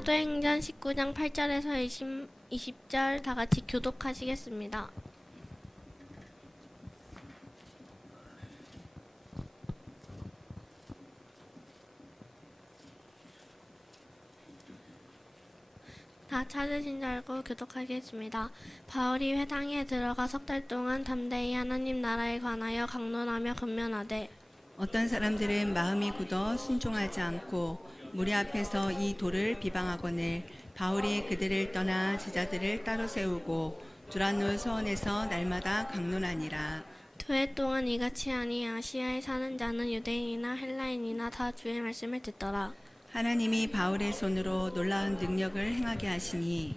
사도행전 19장 8절에서 20절 다 같이 교독하시겠습니다. 다 찾으신 줄 알고 교독하겠습니다. 바울이 회당에 들어가 석 달 동안 담대히 하나님 나라에 관하여 강론하며 권면하되 어떤 사람들은 마음이 굳어 순종하지 않고 무리 앞에서 이 돌을 비방하거늘 바울이 그들을 떠나 제자들을 따로 세우고 두란노 서원에서 날마다 강론하니라. 2해 동안 이같이 하니 아시아에 사는 자는 유대인이나 헬라인이나 다 주의 말씀을 듣더라. 하나님이 바울의 손으로 놀라운 능력을 행하게 하시니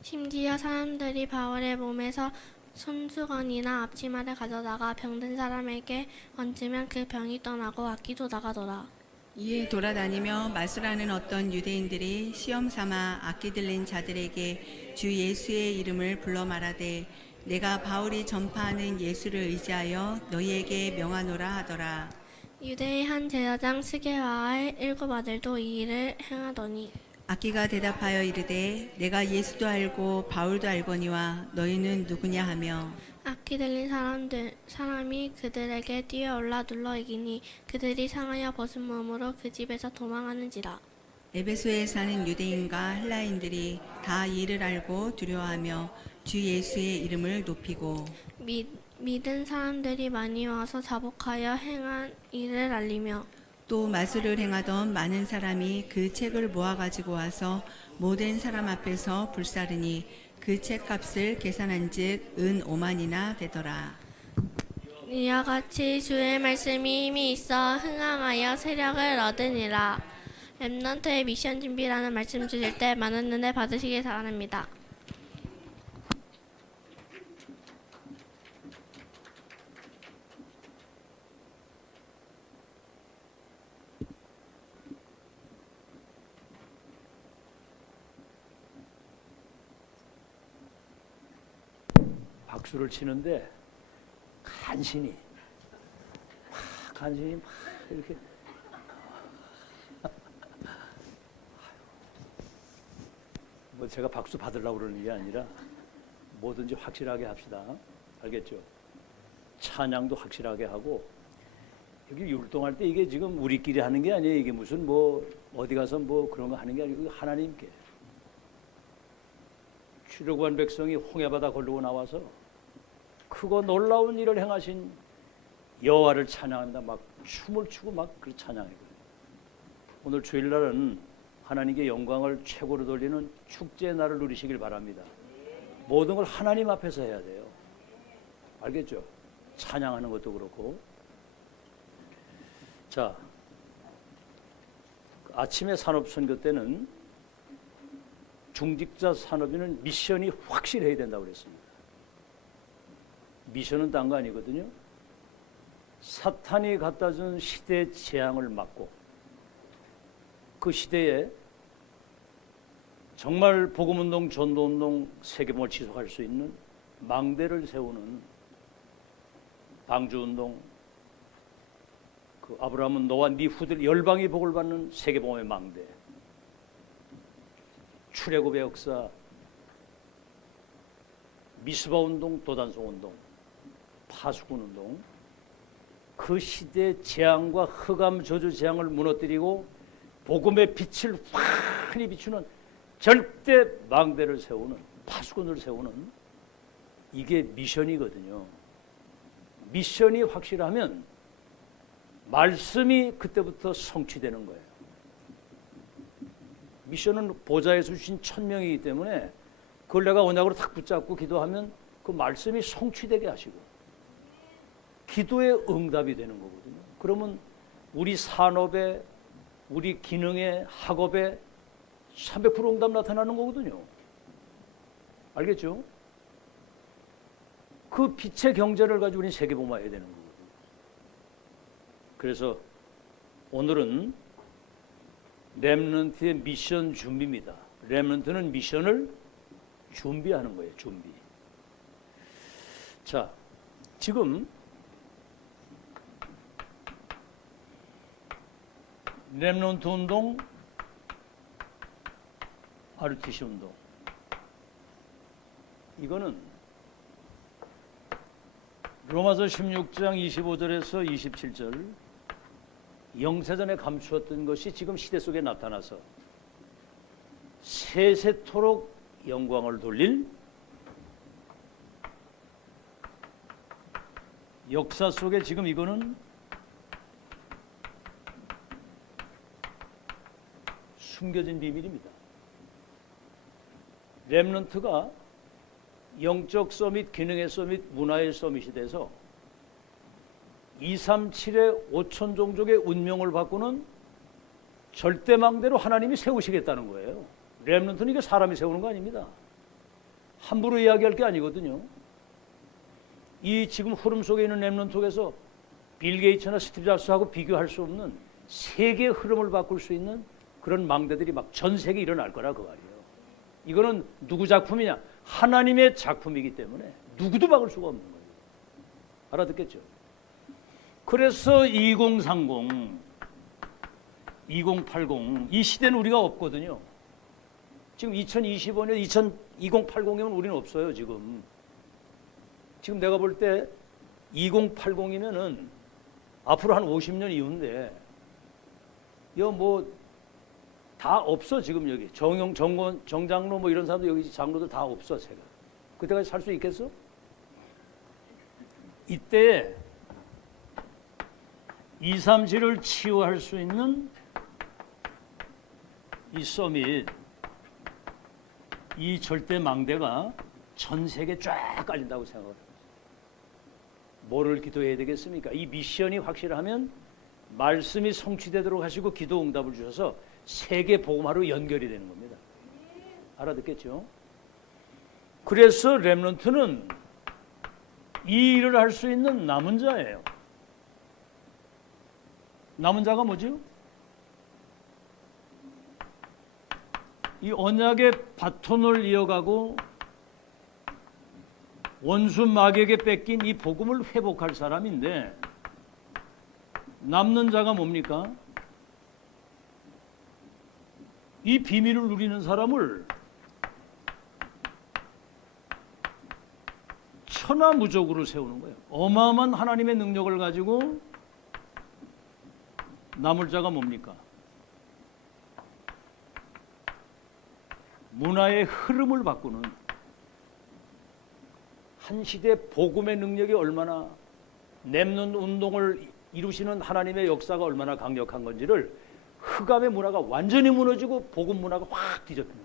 심지어 사람들이 바울의 몸에서 손수건이나 앞치마를 가져다가 병든 사람에게 얹으면 그 병이 떠나고 악기도 나가더라. 이에 돌아다니며 마술하는 어떤 유대인들이 시험 삼아 악기 들린 자들에게 주 예수의 이름을 불러 말하되 내가 바울이 전파하는 예수를 의지하여 너희에게 명하노라 하더라. 유대의 한 제사장 스게와의 7 아들도 이 일을 행하더니 악기가 대답하여 이르되 내가 예수도 알고 바울도 알거니와 너희는 누구냐 하며 악기 들린 사람이 그들에게 뛰어올라 눌러 이기니 그들이 상하여 벗은 몸으로 그 집에서 도망하는지라. 에베소에 사는 유대인과 헬라인들이 다 이를 알고 두려워하며 주 예수의 이름을 높이고 믿은 사람들이 많이 와서 자복하여 행한 일을 알리며 또 마술을 행하던 많은 사람이 그 책을 모아가지고 와서 모든 사람 앞에서 불사르니 그 책값을 계산한즉 은 5만이나 되더라. 이와 같이 주의 말씀이 힘이 있어 흥황하여 세력을 얻으니라. 렘넌트의 미션 준비라는 말씀 주실 때 많은 은혜 받으시길 바랍니다. 박수를 치는데 간신히 막 이렇게 뭐 제가 박수 받으려고 그러는 게 아니라 뭐든지 확실하게 합시다. 알겠죠? 찬양도 확실하게 하고 여기 율동할 때 이게 지금 우리끼리 하는 게 아니에요. 이게 무슨 뭐 어디 가서 뭐 그런 거 하는 게 아니고 하나님께 출애굽한 백성이 홍해바다 걸르고 나와서 크고 놀라운 일을 행하신 여호와를 찬양합니다. 막 춤을 추고 막 그 찬양이거든요. 오늘 주일날은 하나님께 영광을 최고로 돌리는 축제의 날을 누리시길 바랍니다. 모든 걸 하나님 앞에서 해야 돼요. 알겠죠? 찬양하는 것도 그렇고. 자, 아침에 산업선교 때는 중직자 산업인은 미션이 확실해야 된다고 그랬습니다. 미션은 딴 거 아니거든요. 사탄이 갖다 준 시대의 재앙을 막고 그 시대에 정말 복음운동, 전도운동, 세계봉을 지속할 수 있는 망대를 세우는 방주운동, 그 아브라함은 너와 네 후들 열방이 복을 받는 세계봉의 망대, 출애굽의 역사, 미스바운동, 도단성운동, 파수꾼운동, 그 시대의 재앙과 흑암 저주 재앙을 무너뜨리고 복음의 빛을 환히 비추는 절대 망대를 세우는, 파수꾼을 세우는 이게 미션이거든요. 미션이 확실하면 말씀이 그때부터 성취되는 거예요. 미션은 보좌에서 주신 천명이기 때문에 그걸 내가 언약으로 탁 붙잡고 기도하면 그 말씀이 성취되게 하시고 기도의 응답이 되는 거거든요. 그러면 우리 산업에, 우리 기능에, 학업에 300% 응답 나타나는 거거든요. 알겠죠? 그 빛의 경제를 가지고 우리는 세계복음화해야 되는 거거든요. 그래서 오늘은 렘넌트의 미션 준비입니다. 렘넌트는 미션을 준비하는 거예요. 준비. 자, 지금 렘넌트 운동 RTC 운동. 이거는 로마서 16장 25절에서 27절 영세전에 감추었던 것이 지금 시대 속에 나타나서 세세토록 영광을 돌릴 역사 속에 지금 이거는 숨겨진 비밀입니다. 렘넌트가 영적 서밋, 기능의 서밋, 문화의 서밋이 돼서 237의 5천 종족의 운명을 바꾸는 절대망대로 하나님이 세우시겠다는 거예요. 렘넌트는 이게 사람이 세우는 거 아닙니다. 함부로 이야기할 게 아니거든요. 이 지금 흐름 속에 있는 렘넌트 속에서 빌 게이츠나 스티브 잡스하고 비교할 수 없는 세계의 흐름을 바꿀 수 있는 그런 망대들이 막 전 세계에 일어날 거라 그 말이에요. 이거는 누구 작품이냐? 하나님의 작품이기 때문에 누구도 막을 수가 없는 거예요. 알아듣겠죠? 그래서 2030, 2080 이 시대는 우리가 없거든요. 지금 2025년 2080이면 우리는 없어요. 지금 내가 볼 때 2080이면은 앞으로 한 50년 이후인데 뭐 다 없어. 지금 여기 정용, 정권, 정장로 뭐 이런 사람들 여기 장로들 다 없어. 제가 그때까지 살 수 있겠어? 이때 237을 치유할 수 있는 이 서밋, 이 절대 망대가 전 세계 쫙 깔린다고 생각을 합니다. 뭐를 기도해야 되겠습니까? 이 미션이 확실하면 말씀이 성취되도록 하시고 기도 응답을 주셔서 세계 복음화로 연결이 되는 겁니다. 알아듣겠죠? 그래서 렘넌트는 이 일을 할 수 있는 남은 자예요. 남은 자가 뭐죠? 이 언약의 바톤을 이어가고 원수 마귀에게 뺏긴 이 복음을 회복할 사람인데 남는 자가 뭡니까? 이 비밀을 누리는 사람을 천하무적으로 세우는 거예요. 어마어마한 하나님의 능력을 가지고 남을 자가 뭡니까? 문화의 흐름을 바꾸는 한 시대 복음의 능력이 얼마나 렘넌트 운동을 이루시는 하나님의 역사가 얼마나 강력한 건지를 흑암의 문화가 완전히 무너지고 복음 문화가 확 뒤집힙니다.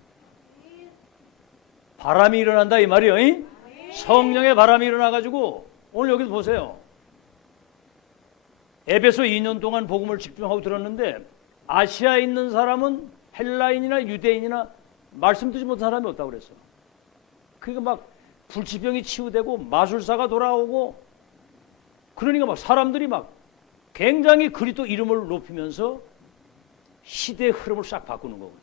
바람이 일어난다 이 말이에요. 이? 성령의 바람이 일어나가지고 오늘 여기 보세요. 에베소 2년 동안 복음을 집중하고 들었는데 아시아에 있는 사람은 헬라인이나 유대인이나 말씀 듣지 못한 사람이 없다고 그랬어. 그러니까 막 불치병이 치유되고 마술사가 돌아오고 그러니까 막 사람들이 막 굉장히 그리스도 이름을 높이면서 시대의 흐름을 싹 바꾸는 거거든요.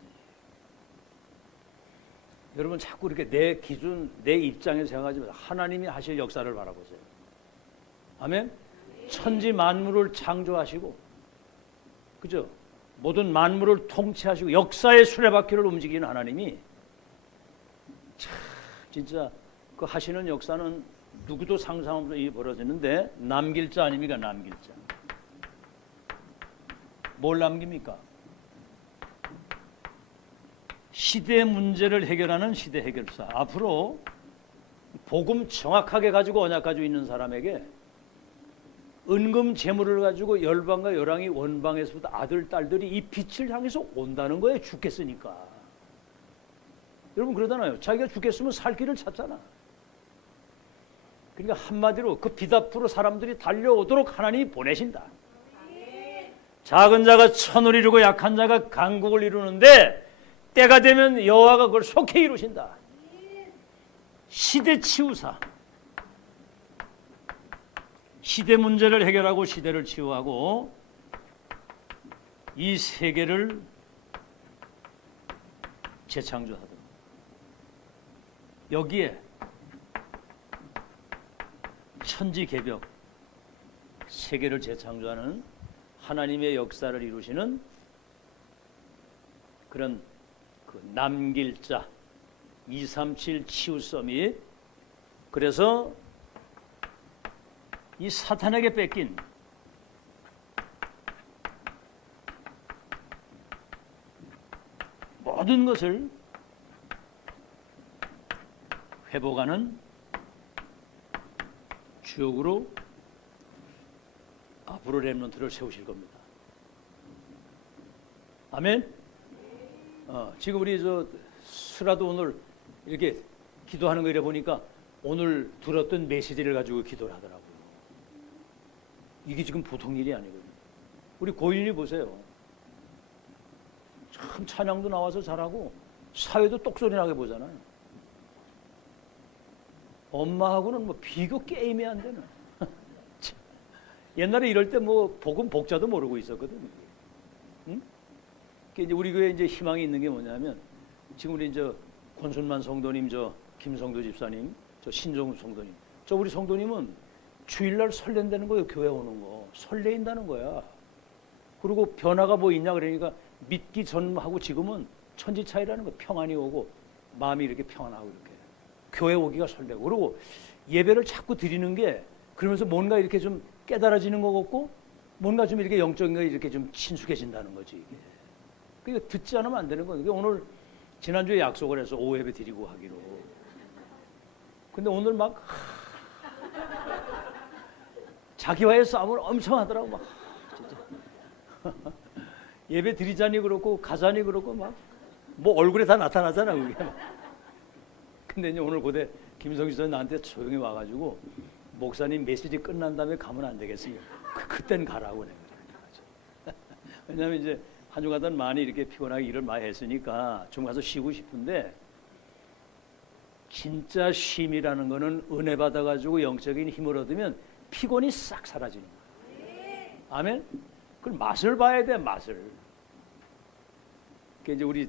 여러분 자꾸 이렇게 내 기준, 내 입장에서 생각하지 마세요. 하나님이 하실 역사를 바라보세요. 아멘? 천지 만물을 창조하시고 그죠? 모든 만물을 통치하시고 역사의 수레바퀴를 움직이는 하나님이 참 진짜 그 하시는 역사는 누구도 상상 없는 일이 벌어지는데 남길 자 아닙니까? 남길 자. 뭘 남깁니까? 시대 문제를 해결하는 시대 해결사. 앞으로 복음 정확하게 가지고 언약 가지고 있는 사람에게 은금 재물을 가지고 열방과 열왕이 원방에서부터 아들 딸들이 이 빛을 향해서 온다는 거예요. 죽겠으니까. 여러분 그러잖아요. 자기가 죽겠으면 살 길을 찾잖아. 그러니까 한마디로 그 빛 앞으로 사람들이 달려오도록 하나님이 보내신다. 작은 자가 천을 이루고 약한 자가 강국을 이루는데 때가 되면 여호와가 그걸 속히 이루신다. 시대 치유사. 시대 문제를 해결하고 시대를 치유하고 이 세계를 재창조하도록. 여기에 천지개벽, 세계를 재창조하는 하나님의 역사를 이루시는 그런 그 남길 자 237 치유 서밋. 그래서 이 사탄에게 뺏긴 모든 것을 회복하는 주역으로 앞으로 렘넌트를 세우실 겁니다. 아멘. 지금 우리 수라도 오늘 이렇게 기도하는 거 이래 보니까 오늘 들었던 메시지를 가지고 기도를 하더라고요. 이게 지금 보통 일이 아니거든요. 우리 고인이 보세요. 참 찬양도 나와서 잘하고 사회도 똑소리 나게 보잖아요. 엄마하고는 뭐 비교 게임이 안 되는. 옛날에 이럴 때 뭐 복음 복자도 모르고 있었거든요. 응? 이제 우리 교회에 이제 희망이 있는 게 뭐냐면 지금 우리 이제 권순만 성도님, 저 김성도 집사님, 저 신종우 성도님, 저 우리 성도님은 주일날 설렌다는 거예요. 교회 오는 거 설레인다는 거야. 그리고 변화가 뭐 있냐 그러니까 믿기 전하고 지금은 천지 차이라는 거. 평안이 오고 마음이 이렇게 평안하고 이렇게 교회 오기가 설레고, 그리고 예배를 자꾸 드리는 게 그러면서 뭔가 이렇게 좀 깨달아지는 것 같고 뭔가 좀 이렇게 영적인 거 이렇게 좀 친숙해진다는 거지. 이게 그러니까 듣지 않으면 안 되는 거예요. 오늘 지난주에 약속을 해서 오후 예배 드리고 하기로. 근데 오늘 막 자기와의 싸움을 엄청 하더라고. 막 진짜 예배 드리자니 그렇고 가자니 그렇고 막 뭐 얼굴에 다 나타나잖아 그게. 근데 이제 오늘 고대 김성기 전 나한테 조용히 와가지고 목사님 메시지 끝난 다음에 가면 안 되겠어요. 그땐 가라고 내가. 왜냐하면 이제 한 주간 많이 이렇게 피곤하게 일을 많이 했으니까 좀 가서 쉬고 싶은데, 진짜 쉼이라는 거는 은혜 받아가지고 영적인 힘을 얻으면 피곤이 싹 사라지는 거예요. 아멘. 그럼 맛을 봐야 돼, 맛을. 그 이제 우리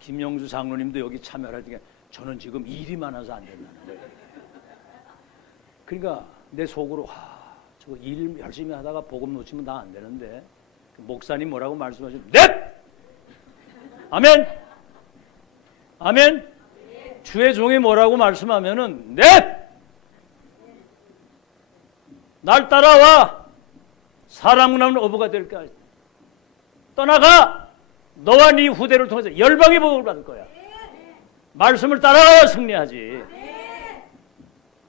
김영주 장로님도 여기 참여할 때 저는 지금 일이 많아서 안 된다는 거예요. 그러니까 내 속으로 저거 일 열심히 하다가 복음 놓치면 다 안 되는데, 목사님 뭐라고 말씀하시면 네! 아멘! 아멘! 주의 종이 뭐라고 말씀하면은 네! 날 따라와! 사랑하는 어부가 될까? 떠나가! 너와 네 후대를 통해서 열방의 복을 받을 거야. 말씀을 따라가야 승리하지.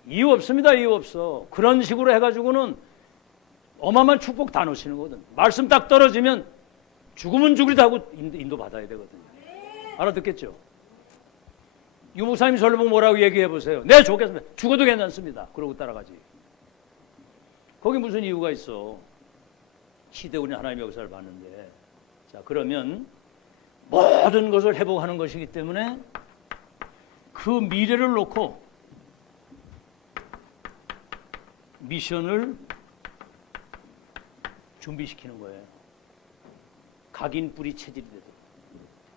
이유 없습니다. 이유 없어. 그런 식으로 해가지고는 어마어마한 축복 다 놓치는 거거든. 말씀 딱 떨어지면 죽으면 죽으리다 하고 인도 받아야 되거든요. 알아듣겠죠? 유 목사님 저를 보고 뭐라고 얘기해 보세요. 네, 좋겠습니다. 죽어도 괜찮습니다. 그러고 따라가지. 거기 무슨 이유가 있어? 시대 우리는 하나님의 역사를 봤는데. 자, 그러면 모든 것을 회복하는 것이기 때문에 그 미래를 놓고 미션을 준비시키는 거예요. 각인 뿌리 체질이 되도록.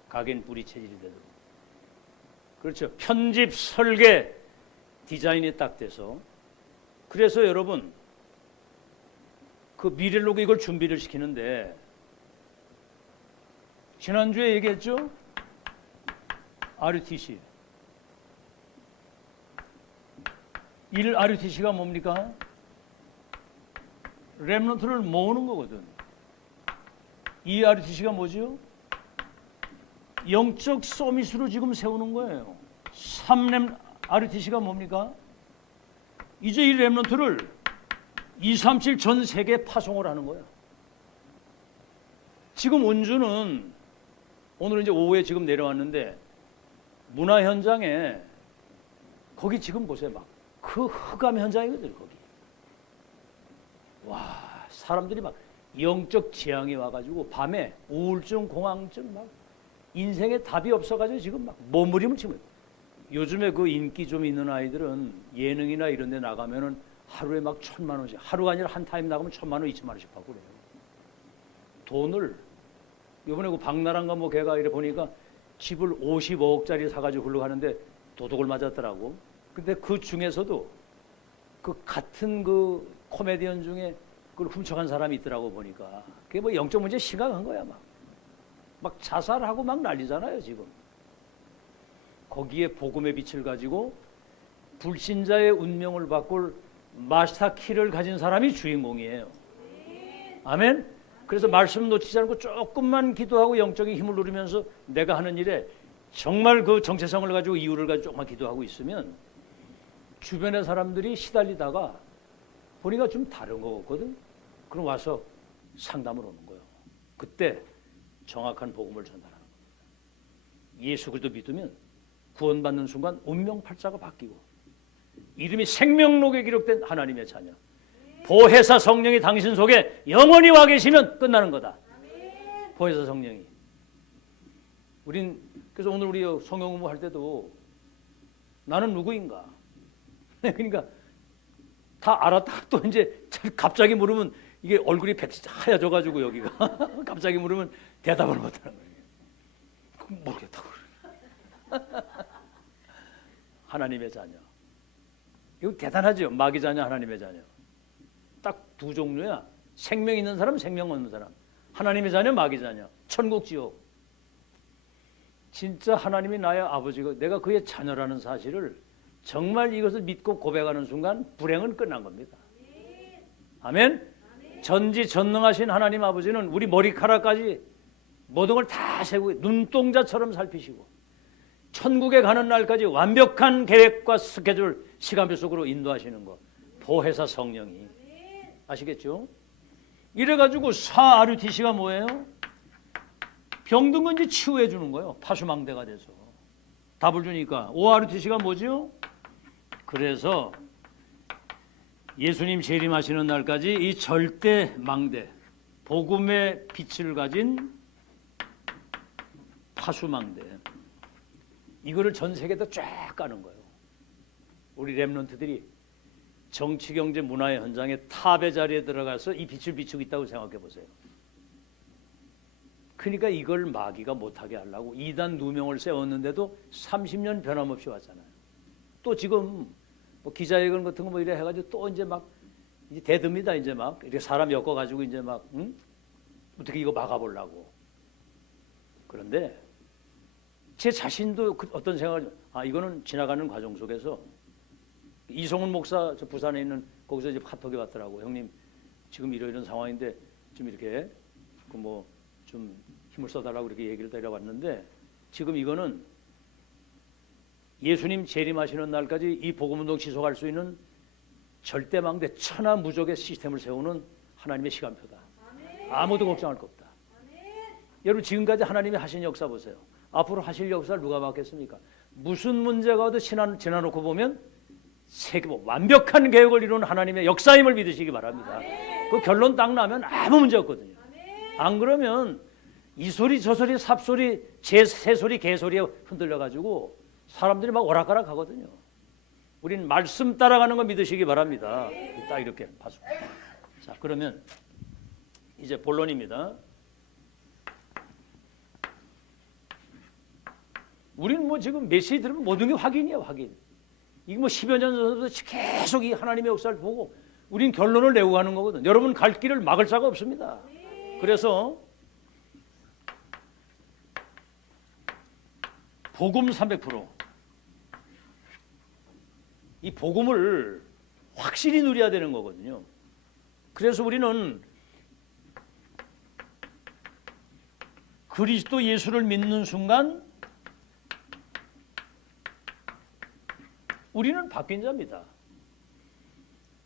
각인 뿌리 체질이 되도록. 그렇죠. 편집, 설계, 디자인이 딱 돼서. 그래서 여러분 그 미래를 놓고 이걸 준비를 시키는데, 지난주에 얘기했죠? RUTC. RUTC가 뭡니까? 렘넌트를 모으는 거거든. 이 RUTC가 뭐죠? 영적 서밋으로 지금 세우는 거예요. 3렘 RUTC가 뭡니까? 이제 이 렘넌트를 237 전 세계에 파송을 하는 거예요. 지금 운주는 오늘 이제 오후에 지금 내려왔는데 문화 현장에 거기 지금 보세요. 막 그 흑암 현장이거든요. 거기. 와, 사람들이 막 영적 재앙이 와가지고 밤에 우울증, 공황증, 막 인생에 답이 없어가지고 지금 막 몸부림을 치고. 요즘에 그 인기 좀 있는 아이들은 예능이나 이런 데 나가면은 하루에 막 1,000만 원씩, 하루가 아니라 한 타임 나가면 1,000만 원, 2,000만 원씩 받고 그래요. 돈을 요번에 그 박나란가 뭐 걔가 이래 보니까 집을 55억짜리 사가지고 흘러가는데 도둑을 맞았더라고. 근데 그 중에서도 그 같은 그 코미디언 중에 그걸 훔쳐간 사람이 있더라고 보니까. 그게 뭐 영적 문제 심각한 거야 막. 막 자살하고 막 난리잖아요 지금. 거기에 복음의 빛을 가지고 불신자의 운명을 바꿀 마스터 키를 가진 사람이 주인공이에요. 아멘. 그래서 말씀 놓치지 않고 조금만 기도하고 영적인 힘을 누리면서 내가 하는 일에 정말 그 정체성을 가지고 이유를 가지고 조금만 기도하고 있으면 주변의 사람들이 시달리다가 보니까 좀 다른 거 같거든. 그럼 와서 상담을 오는 거예요. 그때 정확한 복음을 전달하는 거예요. 예수 그리스도 믿으면 구원받는 순간 운명팔자가 바뀌고 이름이 생명록에 기록된 하나님의 자녀, 보혜사 성령이 당신 속에 영원히 와 계시면 끝나는 거다. 보혜사 성령이. 우린 그래서 오늘 우리 성경 공부할 때도 나는 누구인가? 그러니까 다 알았다가 또 이제 갑자기 물으면 이게 얼굴이 하얘져 가지고 여기가 갑자기 물으면 대답을 못하는 거예요. 모르겠다고. 하나님의 자녀. 이거 대단하죠. 마귀 자녀, 하나님의 자녀. 딱 두 종류야. 생명 있는 사람, 생명 없는 사람. 하나님의 자녀, 마귀 자녀. 천국, 지옥. 진짜 하나님이 나의 아버지고 내가 그의 자녀라는 사실을 정말 이것을 믿고 고백하는 순간 불행은 끝난 겁니다. 아멘. 전지전능하신 하나님 아버지는 우리 머리카락까지 모든 걸 다 세우고 눈동자처럼 살피시고 천국에 가는 날까지 완벽한 계획과 스케줄, 시간표 속으로 인도하시는 것. 보혜사 성령이. 아시겠죠? 이래가지고 사아류티시가 뭐예요? 병든 건 이제 치유해 주는 거예요. 파수망대가 돼서. 답을 주니까. 오아류티시가 뭐죠? 그래서 예수님 재림하시는 날까지 이 절대 망대, 복음의 빛을 가진 파수망대, 이거를 전 세계에다 쫙 까는 거예요. 우리 렘넌트들이 정치, 경제, 문화의 현장에 탑의 자리에 들어가서 이 빛을 비추고 있다고 생각해 보세요. 그러니까 이걸 마귀가 못하게 하려고 이단 누명을 세웠는데도 30년 변함없이 왔잖아요. 또 지금 뭐 기자회견 같은 거 뭐 이래 해가지고 또 이제 막 이제 대듭니다. 이제 막 이렇게 사람 엮어가지고 이제 막 어떻게 이거 막아보려고. 그런데 제 자신도 어떤 생각을 이거는 지나가는 과정 속에서 이성훈 목사 저 부산에 있는 거기서 이제 카톡이 왔더라고. 형님 지금 이런 상황인데 좀 이렇게 그 뭐 좀 힘을 써달라고 이렇게 얘기를 드려봤는데 지금 이거는 예수님 재림하시는 날까지 이 복음운동 지속할 수 있는 절대망대 천하무적의 시스템을 세우는 하나님의 시간표다. 아무도 걱정할 거 없다. 여러분 지금까지 하나님이 하신 역사 보세요. 앞으로 하실 역사를 누가 막겠습니까? 무슨 문제가 와도 지나놓고 보면 세계 완벽한 계획을 이루는 하나님의 역사임을 믿으시기 바랍니다. 그 결론 딱 나면 아무 문제 없거든요. 안 그러면 이 소리 저 소리 삽소리 새소리 개소리에 흔들려가지고 사람들이 막 오락가락 하거든요. 우린 말씀 따라가는 거 믿으시기 바랍니다. 딱 이렇게 파수. 자, 그러면 이제 본론입니다. 우리는 뭐 지금 메시지 들으면 모든 게 확인이야, 확인. 이게 뭐 10여 년 전부터 계속 이 하나님의 역사를 보고 우린 결론을 내고 가는 거거든. 여러분 갈 길을 막을 자가 없습니다. 그래서 복음 300%. 이 복음을 확실히 누려야 되는 거거든요. 그래서 우리는 그리스도 예수를 믿는 순간 우리는 바뀐 자입니다.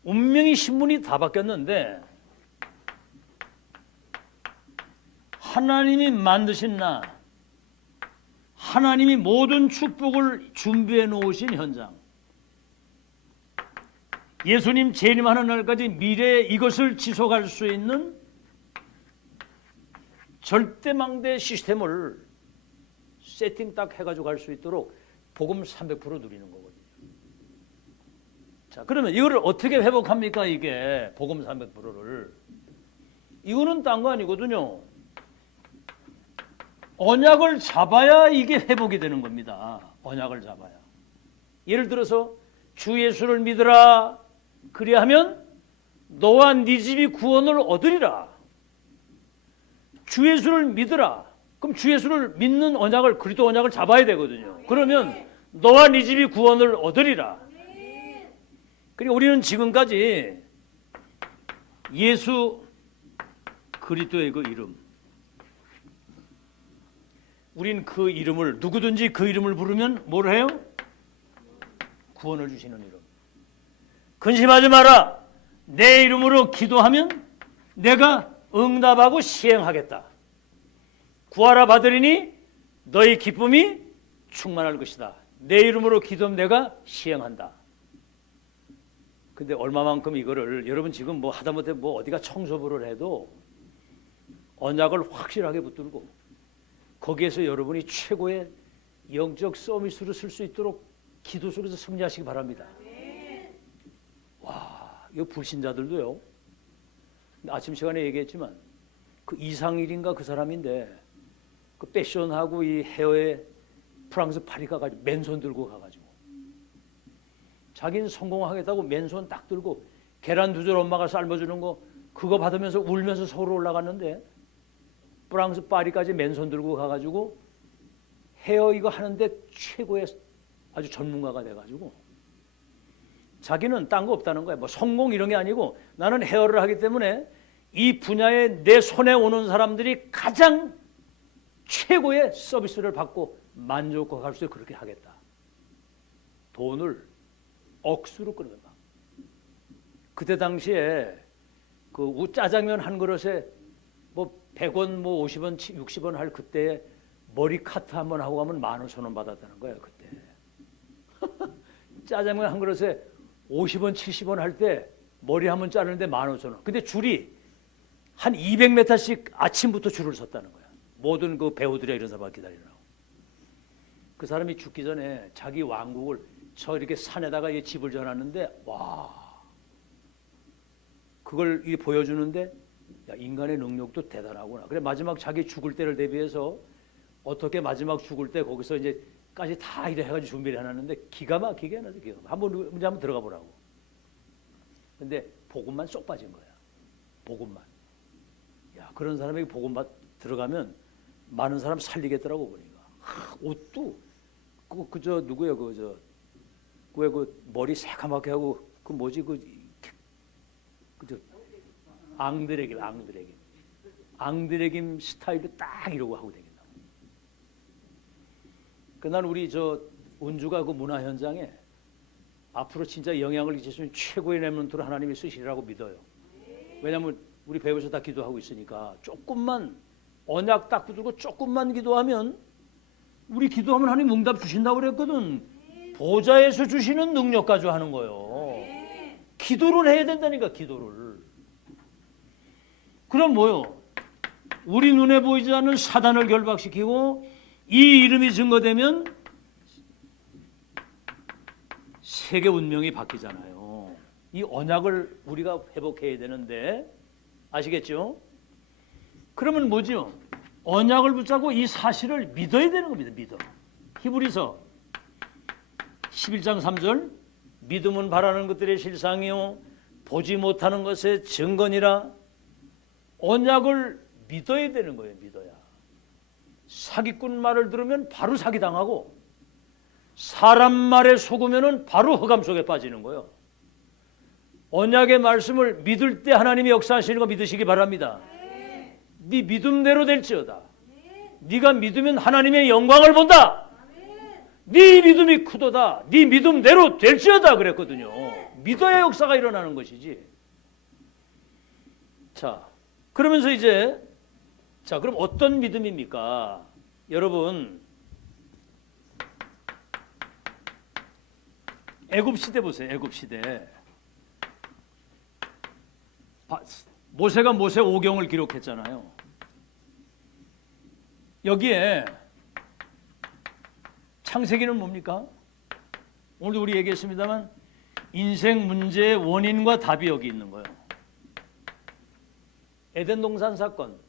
운명이 신문이 다 바뀌었는데 하나님이 만드신 나, 하나님이 모든 축복을 준비해 놓으신 현장, 예수님 재림하는 날까지 미래에 이것을 지속할 수 있는 절대망대 시스템을 세팅 딱 해가지고 갈 수 있도록 복음 300% 누리는 거거든요. 자, 그러면 이거를 어떻게 회복합니까? 이게 복음 300%를. 이거는 딴 거 아니거든요. 언약을 잡아야 이게 회복이 되는 겁니다. 언약을 잡아야. 예를 들어서 주 예수를 믿으라. 그리하면 너와 네 집이 구원을 얻으리라. 주 예수를 믿으라. 그럼 주 예수를 믿는 언약을, 그리스도 언약을 잡아야 되거든요. 그러면 너와 네 집이 구원을 얻으리라. 그리고 우리는 지금까지 예수 그리스도의 그 이름, 우린 그 이름을, 누구든지 그 이름을 부르면 뭘 해요? 구원을 주시는 이름. 근심하지 마라. 내 이름으로 기도하면 내가 응답하고 시행하겠다. 구하라 받으리니 너희 기쁨이 충만할 것이다. 내 이름으로 기도하면 내가 시행한다. 근데 얼마만큼 이거를, 여러분 지금 뭐 하다못해 뭐 어디가 청소부를 해도 언약을 확실하게 붙들고 거기에서 여러분이 최고의 영적 서비스를 쓸 수 있도록 기도 속에서 승리하시기 바랍니다. 와, 이거 불신자들도요. 아침 시간에 얘기했지만 그 이상일인가 그 사람인데 그 패션하고 이 헤어에 프랑스 파리 가가지고 맨손 들고 가가지고 자기는 성공하겠다고 맨손 딱 들고 계란 2줄 엄마가 삶아주는 거 그거 받으면서 울면서 서울 올라갔는데 프랑스 파리까지 맨손 들고 가가지고 헤어 이거 하는데 최고의 아주 전문가가 돼가지고 자기는 딴 거 없다는 거야. 뭐 성공 이런 게 아니고 나는 헤어를 하기 때문에 이 분야에 내 손에 오는 사람들이 가장 최고의 서비스를 받고 만족할 수 있게 그렇게 하겠다. 돈을 억수로 끌어가. 그때 당시에 그 짜장면 한 그릇에 뭐 100원, 뭐 50원, 60원 할 그때 머리 카트 한번 하고 가면 15,000원 받았다는 거예요. 그때 짜장면 한 그릇에 50원, 70원 할 때 머리 한번 자르는데 15,000원. 근데 줄이 한 200m씩 아침부터 줄을 섰다는 거야. 모든 그 배우들이 이런 사람 기다리라고. 그 사람이 죽기 전에 자기 왕국을 저 이렇게 산에다가 집을 져놨는데 와, 그걸 이게 보여주는데 야, 인간의 능력도 대단하구나. 그래 마지막 자기 죽을 때를 대비해서 어떻게 마지막 죽을 때 거기서 이제까지 다 이래 해가지고 준비를 해놨는데 기가 막히게 해놨어. 기가 막히게. 한번 들어가 보라고. 근데 복음만 쏙 빠진 거야. 복음만. 야, 그런 사람에게 복음 들어가면 많은 사람 살리겠더라고 보니까. 옷도 그저 누구야 그저 왜 그 머리 새까맣게 하고 그 뭐지 그저 앙드레김 스타일로 딱 이러고 하고 되겠다. 난 우리 저 운주가 그 문화 현장에 앞으로 진짜 영향을 끼치는 최고의 렘넌트로 하나님이 쓰시리라고 믿어요. 왜냐하면 우리 배우에서 다 기도하고 있으니까 조금만 언약 딱 붙들고 조금만 기도하면 우리 기도하면 하나님 응답 주신다고 그랬거든. 보좌에서 주시는 능력 가지고 하는 거예요. 기도를 해야 된다니까 기도를. 그럼 뭐요? 우리 눈에 보이지 않는 사단을 결박시키고 이 이름이 증거되면 세계 운명이 바뀌잖아요. 이 언약을 우리가 회복해야 되는데 아시겠죠? 그러면 뭐죠? 언약을 붙잡고 이 사실을 믿어야 되는 겁니다. 믿어. 히브리서 11장 3절 믿음은 바라는 것들의 실상이요 보지 못하는 것의 증거니라. 언약을 믿어야 되는 거예요. 믿어야. 사기꾼 말을 들으면 바로 사기당하고 사람 말에 속으면 바로 흑암 속에 빠지는 거예요. 언약의 말씀을 믿을 때 하나님이 역사하시는 거 믿으시기 바랍니다. 네 믿음대로 될지어다. 네가 믿으면 하나님의 영광을 본다. 네 믿음이 크도다. 네 믿음대로 될지어다 그랬거든요. 믿어야 역사가 일어나는 것이지. 자, 그러면서 이제 그럼 어떤 믿음입니까? 여러분 애굽 시대 보세요. 애굽 시대. 모세가 모세 오경을 기록했잖아요. 여기에 창세기는 뭡니까? 오늘도 우리 얘기했습니다만 인생 문제의 원인과 답이 여기 있는 거예요. 에덴 동산 사건,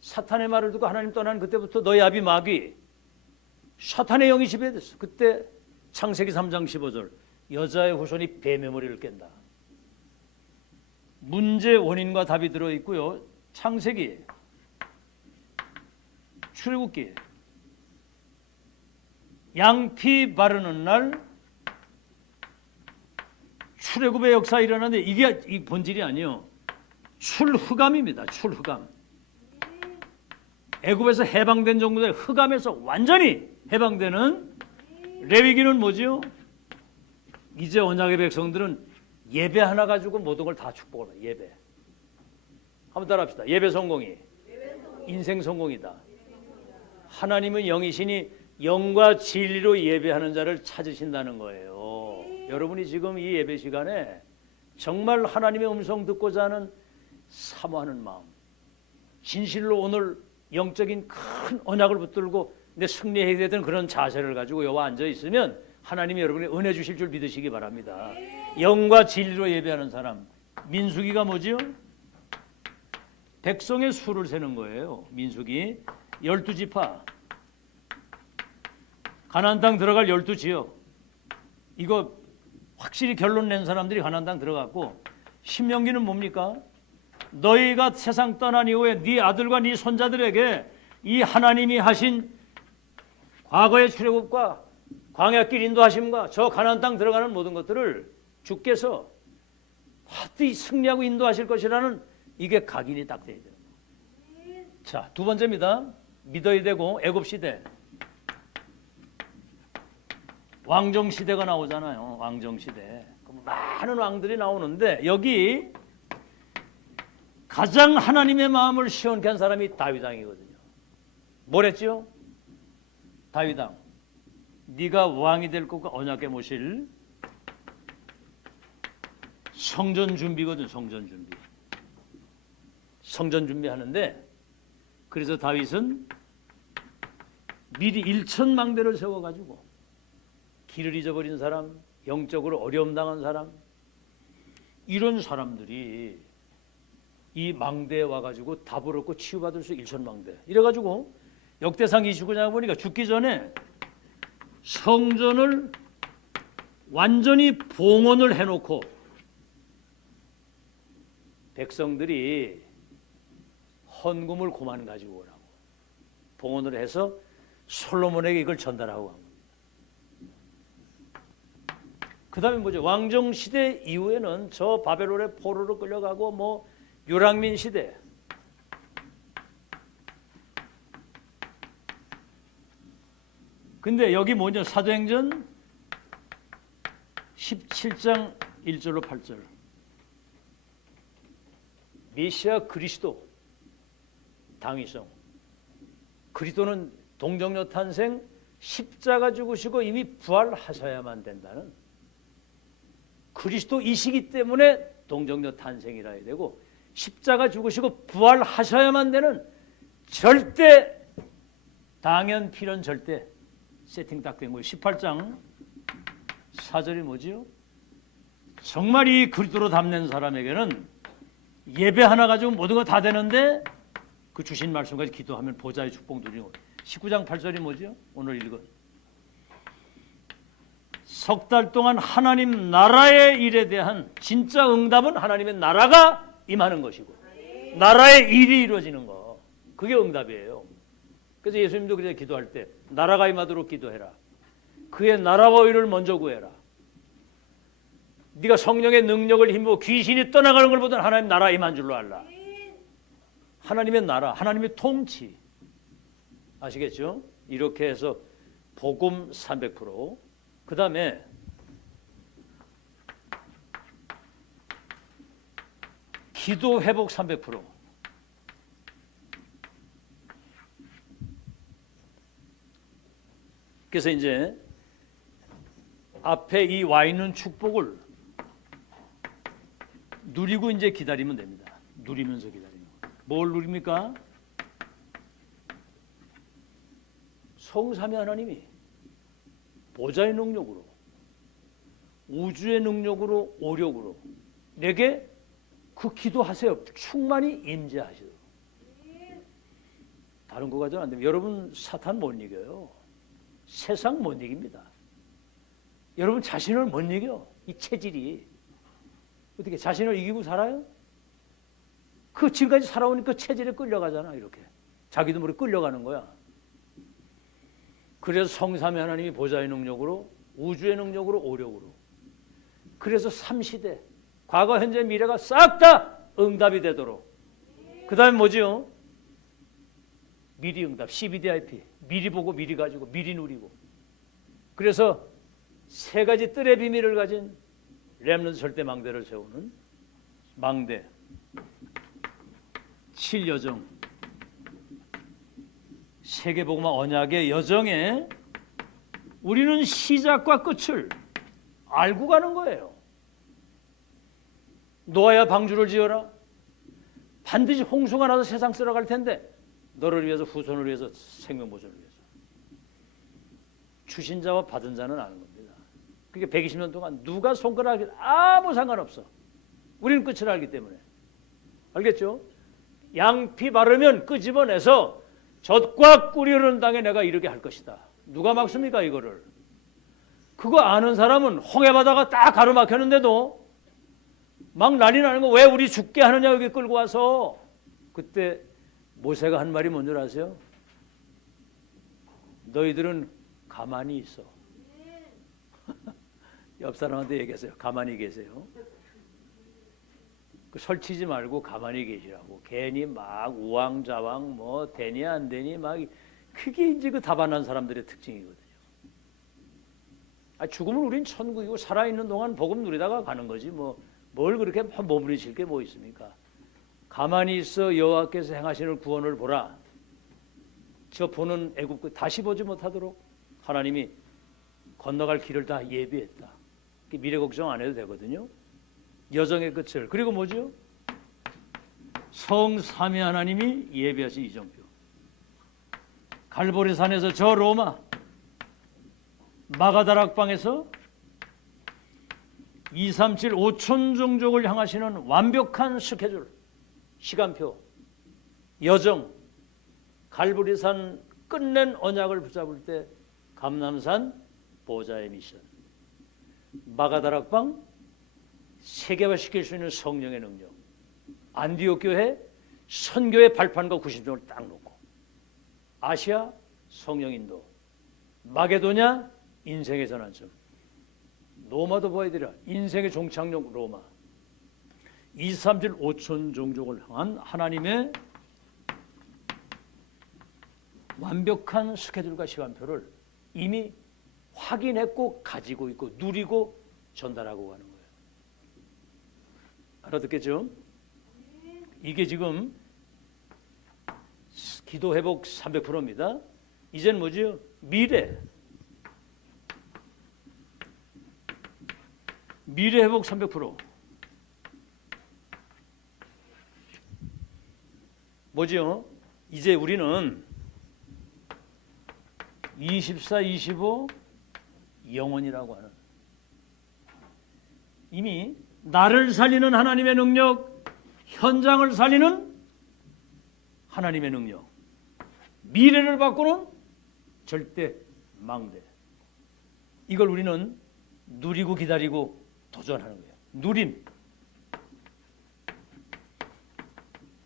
사탄의 말을 듣고 하나님 떠난 그때부터 너희 아비 마귀, 사탄의 영이 지배됐어. 그때 창세기 3장 15절 여자의 후손이 뱀의 머리를 깬다. 문제 원인과 답이 들어있고요. 창세기 출애굽기 양피 바르는 날 출애굽의 역사 일어나는데 이게 이 본질이 아니요. 출흑암입니다. 출흑암. 애굽에서 해방된 정도의 흑암에서 완전히 해방되는 레위기는 뭐지요? 이제 언약의 백성들은 예배 하나 가지고 모든 걸 다 축복을 해요. 예배. 한번 따라합시다. 예배 성공이 인생 성공이다. 하나님은 영이시니 영과 진리로 예배하는 자를 찾으신다는 거예요. 여러분이 지금 이 예배 시간에 정말 하나님의 음성 듣고자 하는 사모하는 마음, 진실로 오늘 영적인 큰 언약을 붙들고 내 승리해야 되는 그런 자세를 가지고 여기 앉아 있으면 하나님이 여러분에게 은혜 주실 줄 믿으시기 바랍니다. 영과 진리로 예배하는 사람. 민수기가 뭐지요? 백성의 수를 세는 거예요. 민수기 12지파, 가나안 땅 들어갈 12지역. 이거 확실히 결론 낸 사람들이 가나안 땅 들어갔고, 신명기는 뭡니까? 너희가 세상 떠난 이후에 네 아들과 네 손자들에게 이 하나님이 하신 과거의 출애굽과 광야길 인도하심과 저 가나안 땅 들어가는 모든 것들을 주께서 확실히 승리하고 인도하실 것이라는 이게 각인이 딱 돼야 돼요. 자, 두 번째입니다. 믿어야 되고 애굽 시대, 왕정 시대가 나오잖아요. 왕정 시대. 많은 왕들이 나오는데 여기 가장 하나님의 마음을 시원케 한 사람이 다윗 왕이거든요. 뭐랬죠? 다윗 왕, 네가 왕이 될 것과 언약에 모실 성전 준비거든. 성전 준비. 성전 준비하는데, 그래서 다윗은 미리 1,000망대를 세워가지고 길을 잊어버린 사람, 영적으로 어려움 당한 사람, 이런 사람들이 이 망대에 와가지고 답을 얻고 치유받을 수 1,000망대. 이래가지고 역대상 29장 보니까 죽기 전에 성전을 완전히 봉헌을 해놓고 백성들이 헌금을 그만 가지고 오라고 봉헌을 해서 솔로몬에게 이걸 전달하고 한 겁니다. 그 다음에 뭐죠? 왕정 시대 이후에는 저 바벨론의 포로로 끌려가고 뭐 유랑민 시대, 근데 여기 뭐냐? 사도행전 17장 1절로 8절. 메시아 그리스도 당위성. 그리스도는 동정녀 탄생, 십자가 죽으시고 이미 부활하셔야만 된다는 그리스도이시기 때문에 동정녀 탄생이라 해야 되고, 십자가 죽으시고 부활하셔야만 되는 절대 당연 필연 절대 세팅 딱 된 거예요. 18장 4절이 뭐지요? 정말 이 그리스도로 담는 사람에게는 예배 하나 가지고 모든 거 다 되는데 그 주신 말씀까지 기도하면 보좌의 축복 누리는 거예요. 19장 8절이 뭐죠? 오늘 읽은 석 달 동안 하나님 나라의 일에 대한 진짜 응답은 하나님의 나라가 임하는 것이고 나라의 일이 이루어지는 거, 그게 응답이에요. 그래서 예수님도 그래 기도할 때 나라가 임하도록 기도해라. 그의 나라와 의를 먼저 구해라. 네가 성령의 능력을 힘입어 귀신이 떠나가는 걸 보던 하나님 나라 임한 줄로 알라. 하나님의 나라, 하나님의 통치. 아시겠죠? 이렇게 해서 복음 300%, 그 다음에 기도 회복 300%. 그래서 이제 앞에 이 와 있는 축복을 누리고 이제 기다리면 됩니다. 누리면서 기다리는 거. 뭘 누립니까? 성삼위 하나님이 보좌의 능력으로, 우주의 능력으로, 오력으로 내게 그 기도하세요. 충만히 임재하시도록. 다른 거 가지고 안 됩니다. 여러분 사탄 못 이겨요. 세상 못 이깁니다. 여러분 자신을 못 이겨. 이 체질이 어떻게 자신을 이기고 살아요? 그 지금까지 살아오니까 체질에 끌려가잖아. 이렇게 자기도 모르게 끌려가는 거야. 그래서 성삼위 하나님이 보좌의 능력으로, 우주의 능력으로, 오력으로. 그래서 3시대, 과거, 현재, 미래가 싹 다 응답이 되도록. 그 다음에 뭐지요? 미리 응답, CBDIP. 미리 보고 미리 가지고 미리 누리고. 그래서 세 가지 뜰의 비밀을 가진 렘넌트 절대 망대를 세우는 망대, 7여정, 세계복음화 언약의 여정에 우리는 시작과 끝을 알고 가는 거예요. 노아야 방주를 지어라. 반드시 홍수가 나서 세상 쓸어갈 텐데 너를 위해서, 후손을 위해서, 생명보존을 위해서. 주신 자와 받은 자는 아는 겁니다. 그게 120년 동안 누가 손가락이 아무 상관없어. 우리는 끝을 알기 때문에. 알겠죠? 양피 바르면 끄집어내서 젖과 꿀이 흐르는 땅에 내가 이르게 할 것이다. 누가 막습니까 이거를? 그거 아는 사람은 홍해바다가 딱 가로막혔는데도 막 난리 나는 거 왜 우리 죽게 하느냐 여기 끌고 와서. 그때 모세가 한 말이 뭔 줄 아세요? 너희들은 가만히 있어. 옆 사람한테 얘기하세요. 가만히 계세요. 그 설치지 말고 가만히 계시라고. 괜히 막 우왕좌왕 뭐 되니 안 되니 막, 그게 이제 그 다반한 사람들의 특징이거든요. 죽으면 우린 천국이고 살아있는 동안 복음 누리다가 가는 거지 뭘 그렇게 머무르실 게 뭐 있습니까? 가만히 있어 여호와께서 행하시는 구원을 보라. 저 보는 애굽 다시 보지 못하도록 하나님이 건너갈 길을 다 예비했다. 미래 걱정 안 해도 되거든요. 여정의 끝을. 그리고 뭐죠? 성삼위 하나님이 예비하신 이정표. 갈보리 산에서 저 로마 마가다락방에서 237 5천 종족을 향하시는 완벽한 스케줄, 시간표, 여정, 갈보리산 끝낸 언약을 붙잡을 때 감람산 보좌의 미션, 마가다락방 세계화시킬 수 있는 성령의 능력, 안디옥 교회 선교의 발판과 구심점을 딱 놓고, 아시아 성령 인도, 마게도냐 인생의 전환점, 로마도 보여드려 인생의 종착역 로마. 237 5천 종족을 향한 하나님의 완벽한 스케줄과 시간표를 이미 확인했고 가지고 있고 누리고 전달하고 가는 거예요. 알아듣겠죠? 이게 지금 기도 회복 300%입니다. 이제는 뭐죠? 미래 회복 300%. 뭐죠? 이제 우리는 24, 25 영원이라고 하는, 이미 나를 살리는 하나님의 능력, 현장을 살리는 하나님의 능력, 미래를 바꾸는 절대 망대. 이걸 우리는 누리고 기다리고 도전하는 거예요. 누림.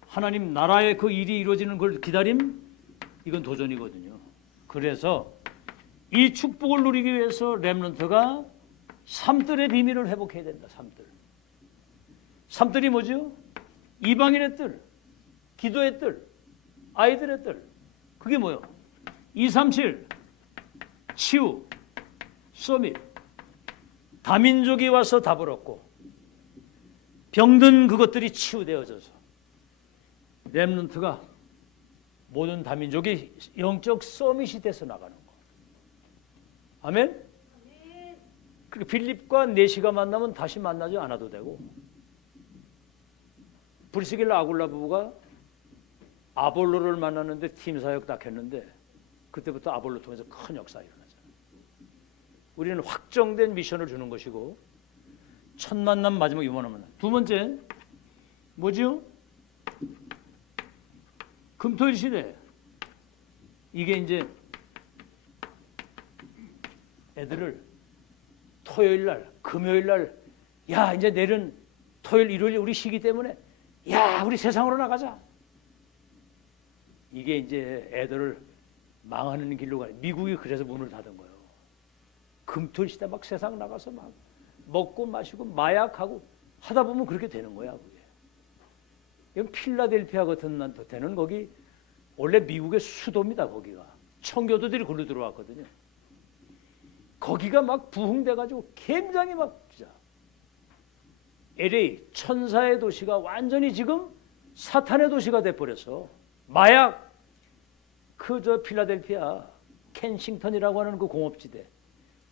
하나님 나라의 그 일이 이루어지는 걸 기다림, 이건 도전이거든요. 그래서 이 축복을 누리기 위해서 렘넌트가 삼뜰의 비밀을 회복해야 된다. 삼뜰. 삼뜰이 뭐죠? 이방인의 뜰, 기도의 뜰, 아이들의 뜰. 그게 뭐요? 237 치유, 서밋. 다민족이 와서 답을 얻고 병든 그것들이 치유되어져서 렘넌트가 모든 다민족이 영적 서밋이 돼서 나가는 거. 아멘? 그리고 빌립과 네시가 만나면 다시 만나지 않아도 되고, 브리스길라 아굴라 부부가 아볼로를 만났는데 팀 사역 딱 했는데 그때부터 아볼로 통해서 큰 역사가 일어나잖아요. 우리는 확정된 미션을 주는 것이고, 첫 만남 마지막 유만한 만남. 두 번째 뭐죠? 금토일 시대. 이게 이제 애들을 토요일 날, 금요일 날, 야 이제 내일은 토요일, 일요일 우리 쉬기 때문에 야 우리 세상으로 나가자. 이게 이제 애들을 망하는 길로 가요. 미국이 그래서 문을 닫은 거예요. 금토 시대 막 세상 나가서 막 먹고 마시고 마약하고 하다 보면 그렇게 되는 거야. 그게. 이건 필라델피아 같은 데는 거기 원래 미국의 수도입니다. 거기가 청교도들이 글로 들어왔거든요. 거기가 막 부흥돼가지고 굉장히 막 진짜 LA 천사의 도시가 완전히 지금 사탄의 도시가 돼버려서 마약 저 필라델피아 켄싱턴이라고 하는 그 공업지대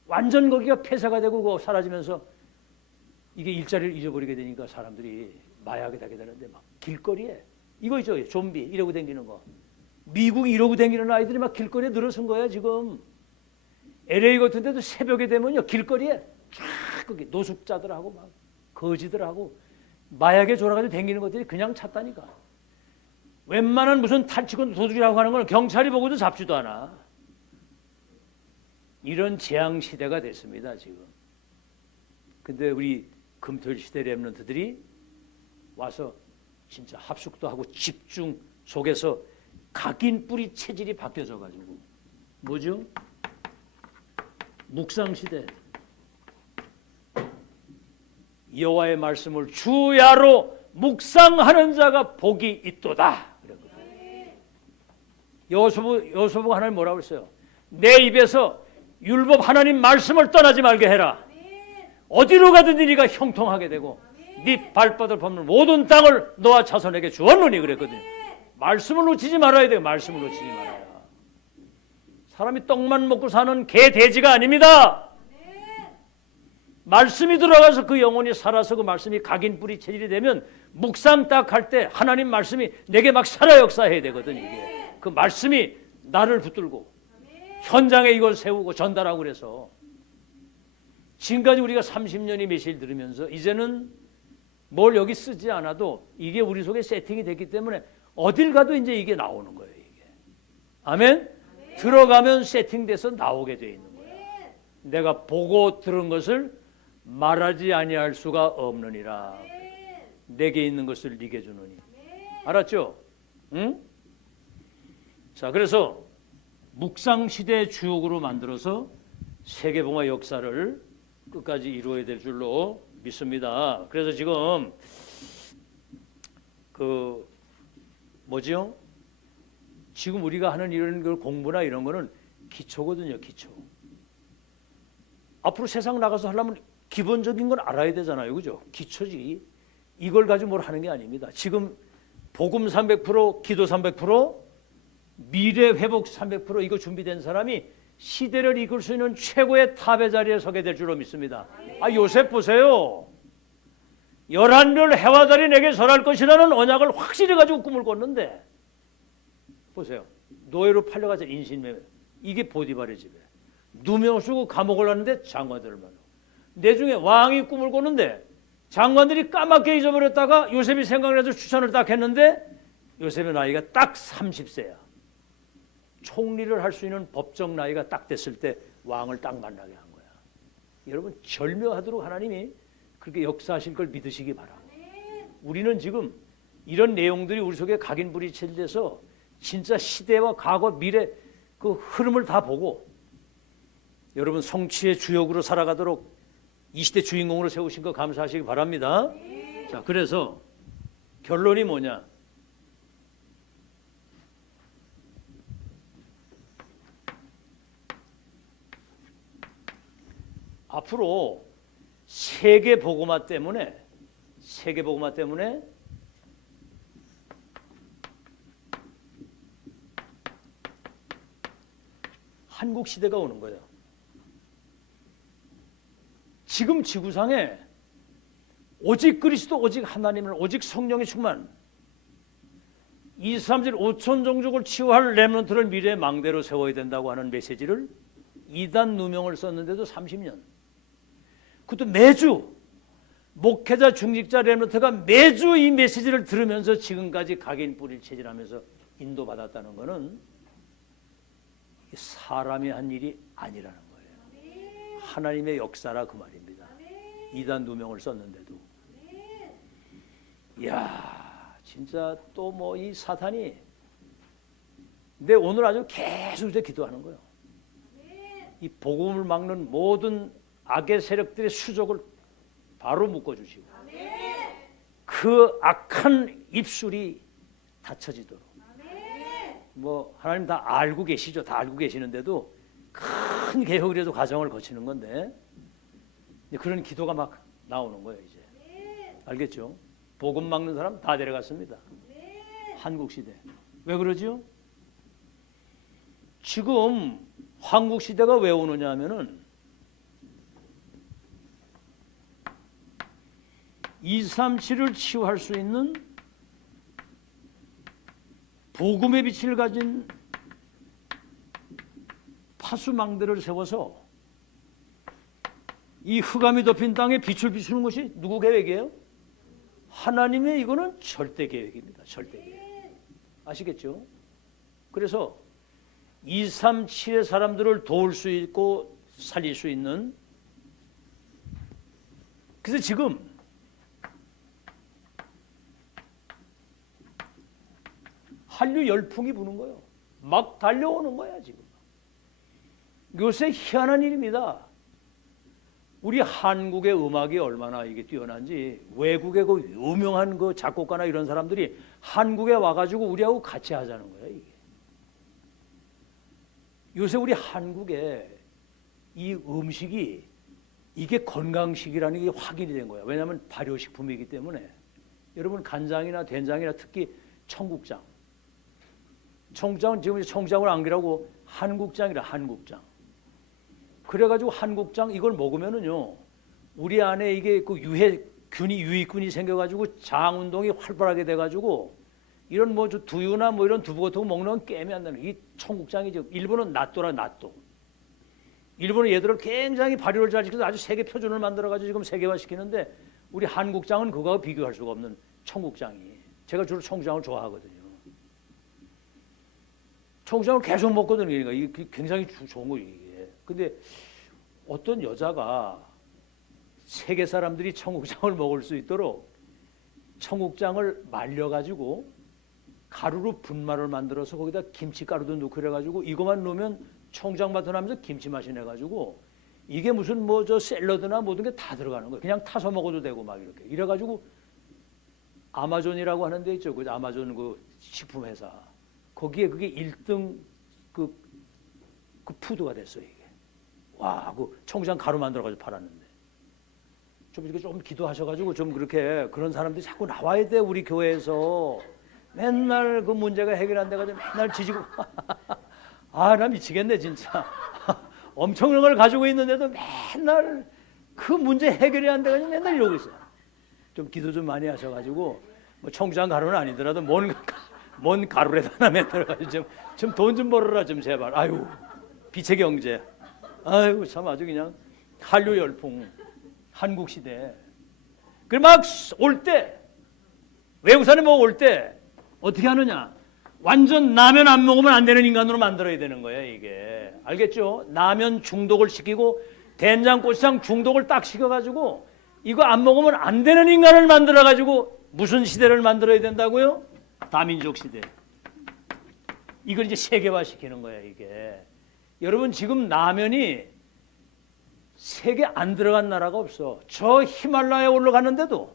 완전 거기가 폐쇄가 되고 그거 사라지면서 이게 일자리를 잊어버리게 되니까 사람들이 마약에 다게 되는데 막 길거리에 이거 있죠 좀비 이러고 다니는 거 미국 이러고 다니는 아이들이 막 길거리에 늘어선 거야 지금. LA 같은 데도 새벽에 되면요 길거리에 쫙 거기 노숙자들하고 막 거지들하고 마약에 졸아가지고 다니는 것들이 그냥 찼다니까. 웬만한 무슨 탈취권 도둑이라고 하는 건 경찰이 보고도 잡지도 않아. 이런 재앙 시대가 됐습니다 지금. 근데 우리 금토일 시대 렘넌트들이 와서 진짜 합숙도 하고 집중 속에서 각인 뿌리 체질이 바뀌어져 가지고 뭐죠? 묵상 시대. 여호와의 말씀을 주야로 묵상하는 자가 복이 있도다. 여호수아가 하나님 뭐라고 했어요? 내 입에서 율법 하나님 말씀을 떠나지 말게 해라. 어디로 가든지 네가 형통하게 되고 네 발바닥을 밟는 모든 땅을 너와 자손에게 주었노니 그랬거든요. 말씀을 놓치지 말아야 돼요. 말씀을 놓치지 말아야. 사람이 떡만 먹고 사는 개 돼지가 아닙니다. 말씀이 들어가서 그 영혼이 살아서 그 말씀이 각인 뿌리 체질이 되면 묵상 딱 할 때 하나님 말씀이 내게 막 살아 역사해야 되거든. 이게 그 말씀이 나를 붙들고 현장에 이걸 세우고 전달하고 그래서 지금까지 우리가 30년이 메시지를 들으면서 이제는 뭘 여기 쓰지 않아도 이게 우리 속에 세팅이 됐기 때문에 어딜 가도 이제 이게 나오는 거예요. 이게 아멘. 들어가면 세팅돼서 나오게 돼 있는 거예요. 내가 보고 들은 것을 말하지 아니할 수가 없느니라. 내게 있는 것을 네게 주노니. 알았죠? 응? 자, 그래서 묵상 시대의 주역으로 만들어서 세계봉화 역사를 끝까지 이루어야 될 줄로 믿습니다. 그래서 지금 그 뭐지요? 지금 우리가 하는 이런 걸 공부나 이런 거는 기초거든요, 기초. 앞으로 세상 나가서 하려면 기본적인 걸 알아야 되잖아요, 그죠? 기초지. 이걸 가지고 뭘 하는 게 아닙니다. 지금 복음 300%, 기도 300%, 미래 회복 300% 이거 준비된 사람이 시대를 이끌 수 있는 최고의 탑의 자리에 서게 될 줄로 믿습니다. 아, 요셉 보세요. 11별 해와 달이 내게 절할 것이라는 언약을 확실히 가지고 꿈을 꿨는데 보세요. 노예로 팔려가서 인신매매. 이게 보디발의 집에. 누명 쓰고 감옥을 갔는데 장관들을 만나고. 내중에 왕이 꿈을 꿨는데 장관들이 까맣게 잊어버렸다가 요셉이 생각나서 추천을 딱 했는데 요셉의 나이가 딱 30세야. 총리를 할 수 있는 법적 나이가 딱 됐을 때 왕을 딱 만나게 한 거야. 여러분 절묘하도록 하나님이 그렇게 역사하실 걸 믿으시기 바랍니다. 우리는 지금 이런 내용들이 우리 속에 각인불이 체질돼서 진짜 시대와 과거, 미래 그 흐름을 다 보고 여러분 성취의 주역으로 살아가도록 이 시대 주인공으로 세우신 거 감사하시기 바랍니다. 자, 그래서 결론이 뭐냐? 앞으로 세계 복음화 때문에 한국 시대가 오는 거예요. 지금 지구상에 오직 그리스도, 오직 하나님을, 오직 성령의 충만, 2, 3, 7, 5천 종족을 치유할 렘넌트를 미래의 망대로 세워야 된다고 하는 메시지를 이단 누명을 썼는데도 30년. 그것도 매주 목회자, 중직자, 렘넌트가 매주 이 메시지를 들으면서 지금까지 각인 뿌리를 체질하면서 인도받았다는 것은 사람이 한 일이 아니라는 거예요. 하나님의 역사라 그 말입니다. 이단 누명을 썼는데도. 이야, 진짜 또 뭐 이 사탄이 근데 오늘 아주 계속 이제 기도하는 거예요. 이 복음을 막는 모든 악의 세력들의 수족을 바로 묶어주시고 그 악한 입술이 닫혀지도록. 뭐 하나님 다 알고 계시죠. 다 알고 계시는데도 큰 개혁이라도 과정을 거치는 건데 그런 기도가 막 나오는 거예요. 이제 알겠죠? 복음 막는 사람 다 데려갔습니다. 한국 시대. 왜 그러지요? 지금 한국 시대가 왜 오느냐 하면은 237을 치유할 수 있는 복음의 빛을 가진 파수망대를 세워서 이 흑암이 덮인 땅에 빛을 비추는 것이 누구 계획이에요? 하나님의 이거는 절대 계획입니다. 절대 계획. 아시겠죠? 그래서 237의 사람들을 도울 수 있고 살릴 수 있는, 그래서 지금 한류 열풍이 부는 거예요. 막 달려오는 거야 지금. 요새 희한한 일입니다. 우리 한국의 음악이 얼마나 이게 뛰어난지 외국의 그 유명한 그 작곡가나 이런 사람들이 한국에 와가지고 우리하고 같이 하자는 거예요. 이게. 요새 우리 한국에 이 음식이 이게 건강식이라는 게 확인이 된 거예요. 왜냐하면 발효식품이기 때문에. 여러분 간장이나 된장이나 특히 청국장. 청국장은 지금 청국장을 안기라고 한국장이라 한국장. 그래가지고 한국장 이걸 먹으면은요 우리 안에 이게 그 유해균이 유익균이 생겨가지고 장 운동이 활발하게 돼가지고 이런 뭐 두유나 뭐 이런 두부 같은 거 먹는 건 게임이 안 되는 이 청국장이죠. 일본은 나또라 나또. 일본은 얘들을 굉장히 발효를 잘 시켜서 아주 세계 표준을 만들어가지고 지금 세계화 시키는데 우리 한국장은 그거하고 비교할 수가 없는 청국장이. 제가 주로 청국장을 좋아하거든요. 청국장을 계속 먹거든요. 그러니까 이게 굉장히 좋은 거예요. 이게. 근데 어떤 여자가 세계 사람들이 청국장을 먹을 수 있도록 청국장을 말려가지고 가루로 분말을 만들어서 거기다 김치가루도 넣고 그래가지고 이것만 넣으면 청국장 맛도 나면서 김치 맛이 나가지고 이게 무슨 뭐 저 샐러드나 모든 게 다 들어가는 거예요. 그냥 타서 먹어도 되고 막 이렇게. 이래가지고 아마존이라고 하는 데 있죠. 그 아마존 그 식품 회사. 거기에 그게 1등 그 푸드가 됐어요, 이게. 와, 그 청국장 가루 만들어가지고 팔았는데. 좀 이렇게 좀 기도하셔가지고 좀 그렇게 그런 사람들이 자꾸 나와야 돼, 우리 교회에서. 맨날 그 문제가 해결 안 돼가지고 맨날 지지고. 아, 나 미치겠네, 진짜. 엄청난 걸 가지고 있는데도 맨날 그 문제 해결이 안 돼가지고 맨날 이러고 있어요. 좀 기도 좀 많이 하셔가지고, 뭐 청국장 가루는 아니더라도 뭔 가루라도 하나 만들어가지고 좀 돈 좀 벌어라, 좀 제발. 아유, 빛의 경제. 아유, 참 아주 그냥 한류 열풍, 한국 시대. 그래 막 올 때, 외국 사람이 뭐 올 때 어떻게 하느냐? 완전 라면 안 먹으면 안 되는 인간으로 만들어야 되는 거예요, 이게. 알겠죠? 라면 중독을 시키고 된장, 고추장 중독을 딱 시켜가지고 이거 안 먹으면 안 되는 인간을 만들어가지고 무슨 시대를 만들어야 된다고요? 다민족 시대. 이걸 이제 세계화 시키는 거예요, 이게. 여러분 지금 라면이 세계 안 들어간 나라가 없어. 저 히말라야에 올라가는데도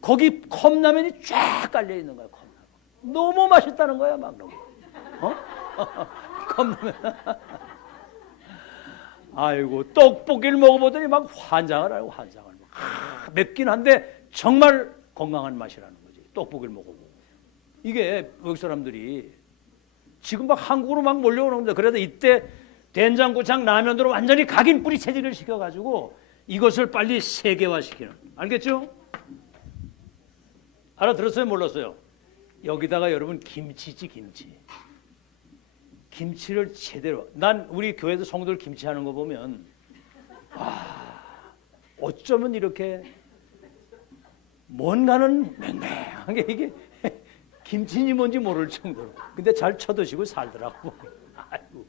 거기 컵라면이 쫙 깔려 있는 거야. 컵라면. 너무 맛있다는 거야, 막 너무. 컵라면. 아이고, 떡볶이를 먹어보더니 막 환장을 하고 환장을. 맵긴 한데 정말 건강한 맛이라는 거지. 떡볶이를 먹어보고. 이게 외국 사람들이 지금 막 한국으로 막 몰려오는 겁니다. 그래도 이때 된장고창 라면으로 완전히 각인 뿌리 체질을 시켜가지고 이것을 빨리 세계화시키는. 알겠죠? 알아들었어요? 몰랐어요? 여기다가 여러분 김치지, 김치. 김치를 제대로. 난 우리 교회도 성도들 김치하는 거 보면 와, 어쩌면 이렇게 뭔가는 맹맹한 게 이게 김치니 뭔지 모를 정도로. 근데 잘 쳐드시고 살더라고. 아이고.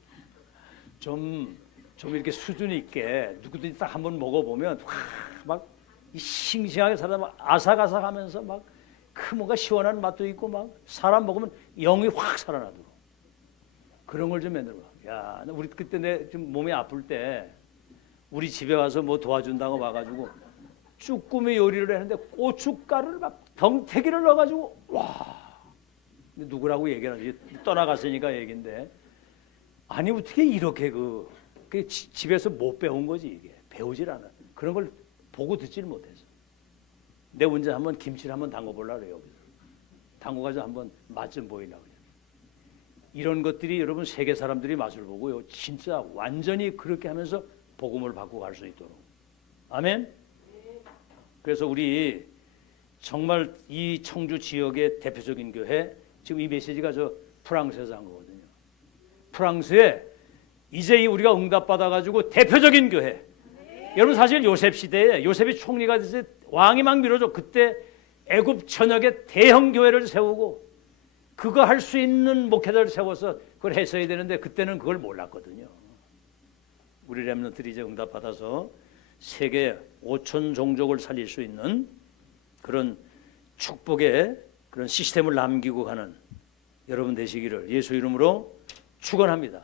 좀 이렇게 수준 있게 누구든지 딱 한번 먹어보면 막 싱싱하게 살아, 막 아삭아삭하면서 막 그 뭔가 시원한 맛도 있고 막 사람 먹으면 영이 확 살아나도록. 그런 걸 좀 만들어. 야, 우리 그때 내 좀 몸이 아플 때 우리 집에 와서 뭐 도와준다고 와가지고 쭈꾸미 요리를 했는데 고춧가루를 막 덩태기를 넣어가지고 와. 누구라고 얘기를 하지? 떠나갔으니까 얘긴데 아니 어떻게 이렇게 집에서 못 배운 거지 이게 배우질 않아. 그런 걸 보고 듣질 못해서 내 혼자 한번 김치를 한번 담궈보려고 그래요. 담궈가지고 한번 맛 좀 보이려고 그래요. 이런 것들이 여러분 세계 사람들이 맛을 보고요 진짜 완전히 그렇게 하면서 복음을 받고 갈 수 있도록 아멘. 그래서 우리 정말 이 청주 지역의 대표적인 교회 지금 이 메시지가 저 프랑스에서 한 거거든요. 프랑스에 이제 우리가 응답받아가지고 대표적인 교회. 여러분 사실 요셉 시대에 요셉이 총리가 돼서 왕이 막 밀어줘. 그때 애굽 전역에 대형 교회를 세우고 그거 할 수 있는 목회자를 세워서 그걸 했어야 되는데 그때는 그걸 몰랐거든요. 우리 렘넌트들이 이제 응답받아서 세계 5천 종족을 살릴 수 있는 그런 축복의 그런 시스템을 남기고 가는 여러분 되시기를 예수 이름으로 축원합니다.